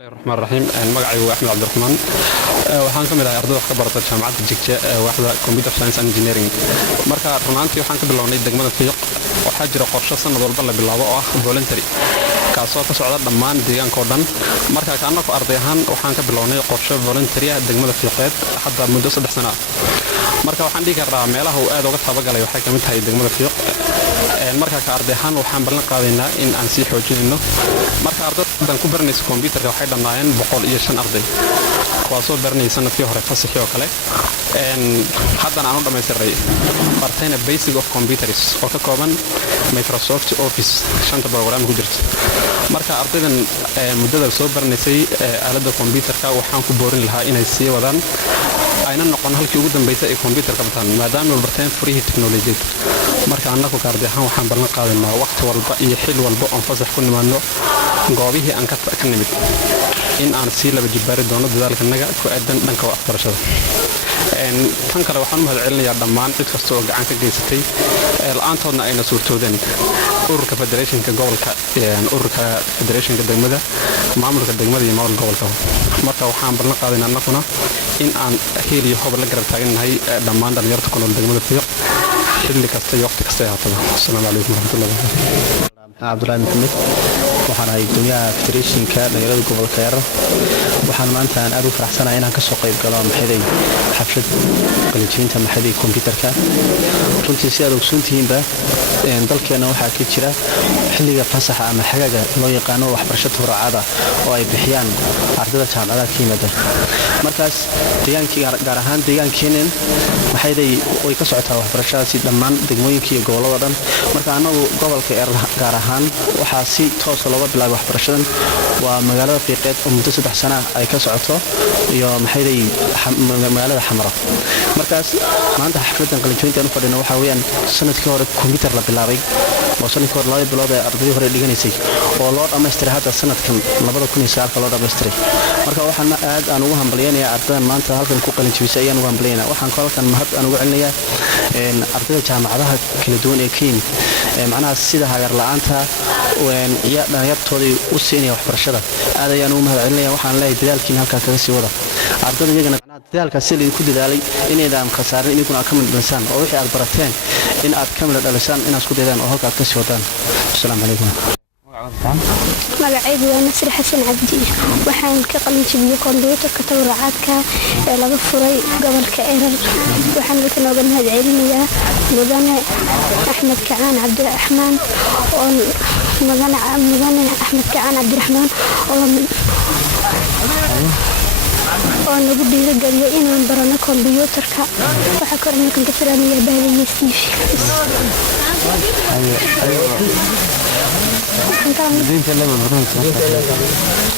الرحمن الرحيم magacaygu waa Axmed Cabdiraxmaan waxaan ka mid ahay ardayda wax ka barata jaamacadda Jigjiga waaxda Computer Science and Engineering marka runaantii waxaan ka bilownay degmada Fiiq waxaa jira qorshe sanad walba la bilaabo oo ah voluntary kaasoo ka socda dhammaan deegaanka oo dhan marka kaanna ku arday ahaan waxaan ka bilownay qorshe voluntary ah degmada Fiiqeed hadda muddo 3 sano marka waxaan dhigi karaa meelaha uu aad uga tabagalay waxay kamid tahay degmada Fiiq marka ka arday ahaan waxaan ballan qaadaynaa in aan sii xoojino marka ardaydan ku baranaysa computerka waxay dhamaayeen 105 arday kuwaasoo baranaysa sanadkii hore fasaxii oo kale haddana aan u dhammaystiray bartayna basic of computers oo ka kooban Microsoft Office shanta program ku jirta marka ardaydan muddada soo baranaysay aaladda computerka waxaan ku boorin lahaa inay sii wadaan ayna noqon halkii ugu dambeysay ee computerka bataan maadaama ay barteen furihii teknoolajiyada marka annagu ka arday ahaan waxaan ballan qaadaynaa waqti walba iyo xil walba oo fasax ku nimaadno goobihii aan ka nimid in aan sii laba jibaari doono dadaalkanaga ku aadan dhanka waxbarashada tan kale waxaan u mahadcelinayaa dhammaan cid kasta oo gacan ka geysatay la'aantoodna ayna suurtoodeen ururka federationka gobolka ururka federationka degmada maamulka degmada iyo maamulka gobolka marka waxaan ballan qaadaynaa annaguna in aan heel iyo hoob la garab taaganahay dhammaan dhalinyarta ku nool degmada Fiiq xilli kasta iyo waqti kasta haatada assalaamu calaykum waraxmatullahi wabarakaatuh Abdullahi Maxamed waxaan ahay gudoomiyaha federationka dhalinyarada gobolka Yar waxaan maanta aad u faraxsanahay inaan ka soo qayb galo xaflad qalinjebinta maxalliga computerka runtii si aad ogsoontihiinba dalkeena waxaa ka jira xilliga fasaxa ama xagaaga loo yaqaano waxbarasho tabarucaad oo ay bixiyaan ardayda jaamacadaha ka yimaada markaas deegaankii gaar ahaan deegaankeenan way ka socotaa waxbarashadaasi dhammaan degmooyinka iyo gobolada dhan marka anagu gobolka Yar gaar ahaan waxaa si toos looga bilaabay waxbarashadan waa magaalada Fiiqeed oo muddo 3 sano ay ka socoto iyo magaalada Xamar markaas maanta xafladan qalinjebinta aan u fadhino waxa weeyaan sanadkii hore computer la bilaabay oo sanadkii hore 2 bilood ay ardaydu hore dhiganaysay oo loo dhammaystiray hadda sanadkan 2009 loo dhammaystiray marka waxaan aad aan ugu hambalyeynaya ardaydan maanta halkan ku qalinjebisay ayaan ugu hambalyeynaa waxaan halkan mahad aan ugu celinayaa ardayda jaamacadaha kala duwan ee Kenya macnaha sida hagar la'aanta dhalinyartooda u siinaya waxbarashada aad ayaan ugu mahad celinayaa waxaan leeyahay dadaalkiin halka kaga sii wada ardayda iyagana dadaalkaas si ku dadaalay inaydan khasaarin inaguna ka mid dhalisaan oo wixii aad barateen in aad ka mid dhalisaan inaad isku daydaan oo halka aad ka sii wadaan assalaamu calaykum magacaygu waa Nasir Xasan Cabdi waxaan ka qalinjebiyay kombiyuutarka tabarucaadka ee laga furay gobolka Erar waxaan halka nooga mahadcelinayaa mudane Axmed Kacaan Cabdiraxmaan oo oo nagu dhiirigeliyay inaan barano kombiyuutarka waxa korna kan ka filaanayaa baahiyay Steve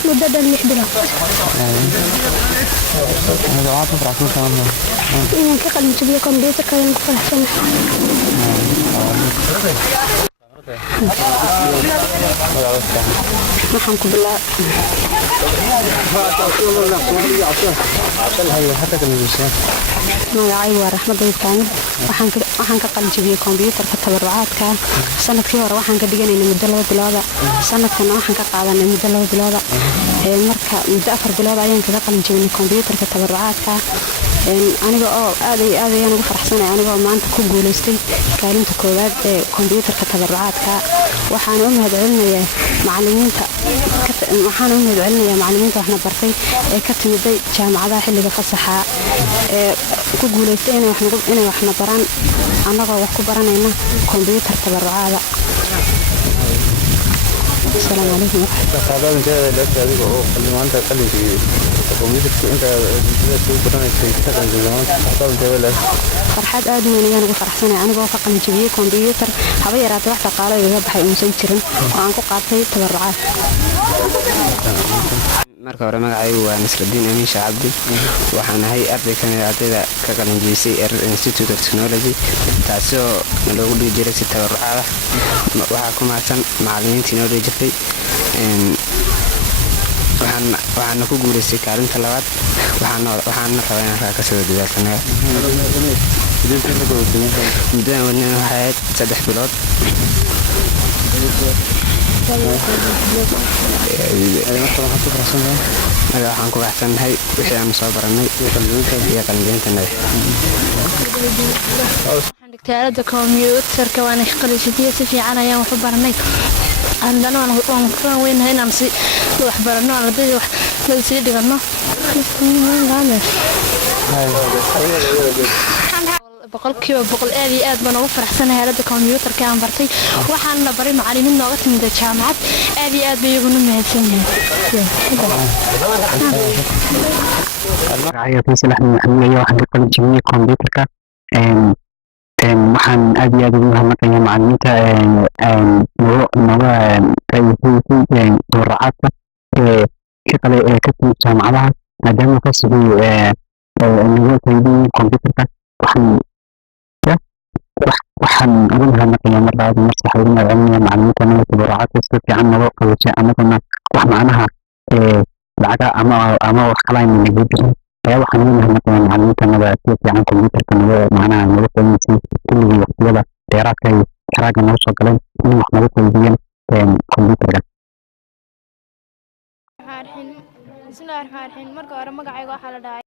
مدة 6 بلاد هذا عاطف راسل كمان إن كقل متبيه كمبيوتر كان مكفل حسن محمد بالله magacaygu waa Raxmad Daytaan waxaan ka qalinjebiyay kombiyuutarka tabarucaadka sanadkii hore waxaan ka dhiganaynay muddo 2 bilood sanadkan waxaan ka qaadanay muddo 2 bilood marka muddo 4 bilood ayaan ka qalinjebiyay kombiyuutarka tabarucaadka aniga oo aad ayaan ugu faraxsanahay aniga maanta ku guuleystay kaalinta koowaad ee kombiyuutarka tabarucaadka waxaan u mahadcelinayaa macallimiinta waxna bartay ee ka timiday jaamacadaha xilliga fasaxa ee ku guuleystay inay waxna baraan annagoo wax ku baranayna kombiyuutar tabarucaada السلام عليكم هذا انت adiga oo maanta qalinjebiyay computerka inta soo baranayay tagan zaman farxad aad u weyn ayaan ugu faraxsanahay anigoo ka qalinjebiyay computer haba yaraatay wax shaqaale iga baxay uusan jirin oo aan ku qaatay tabarucaad marka hore magacaygu waa Nasruddin Amiin Shacabdi waxaan ahay arday ka mid ah ardayda ka qalinjebisay Institute of Technology taasoo loogu dhigi jiray si tabarucaad ah waxaa ku maadsan macallimiintii noo dhigi jirtay waxaan ku guuleystay kaalinta labaad waxaan rabaa inaan ka soo dadaalkanaga muddadan wadnina waxay ahayd 3 bilood waxaan ku baxsanahay wixii aan soo baranay iyo qalinjebintana waxaan dhigtay aalada kombiyuutarka waana qalinjebiyey si fiican ayaan wax u baranay عندنا وان وين هنا نسي wax barano ardayda wax la sii dhigano boqolkiiba boqol aad iyo aad baan ugu faraxsanahay aalada kombiyuutarka aan bartay waxaan la baray macallimiin nooga timid jaamacad aad iyo aad bay iyaguna mahadsan yihiin waxaan ka qalin jebiyey kombiyuutarka waxaan aad iyo aad ugu mahadnaqayaa macallimiinta nooga faa'iideysay tabarucaadka ka timid jaamacadaha maadaama ka sugay naga faa'iideeyey kombiyuutarka waxaan ugu mahadnaqayaa mar labaad mar sax ugu mahadcelinaya macallimiinta naga tabarucaadka si fiican nooga qabashay annaguna wax macnaha lacaga ama wax kale ayna naga jirin ayaa waxaan ugu mahadnaqayaa macallimiintanada si fiican kombiyuutarka macnaha nooga faa'iideysay kulligii waqtiyada dheeraadka ay xaraaga noo soo galeen in wax nooga faa'iideeyeen kombiyuutarka. bismillaahi raxmaani raxiim marka hore magacayga waxaa la dhahay